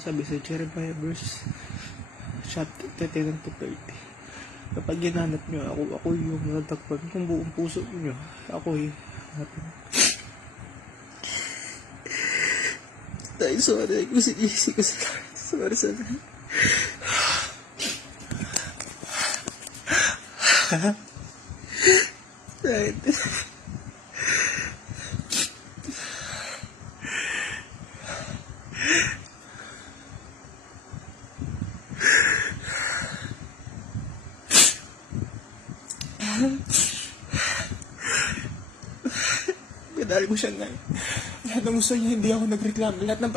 Sabi sa Jeremiah verse chapter 10 to 30. Kapag ginanap nyo ako yung natagpan kung buong puso nyo. Ako hanapin. Dahil sorry ko sinisi ko sa sorry sa dahil pedal ko siya na lahat ng gusto niya, hindi ako nagreklamo. Lahat ng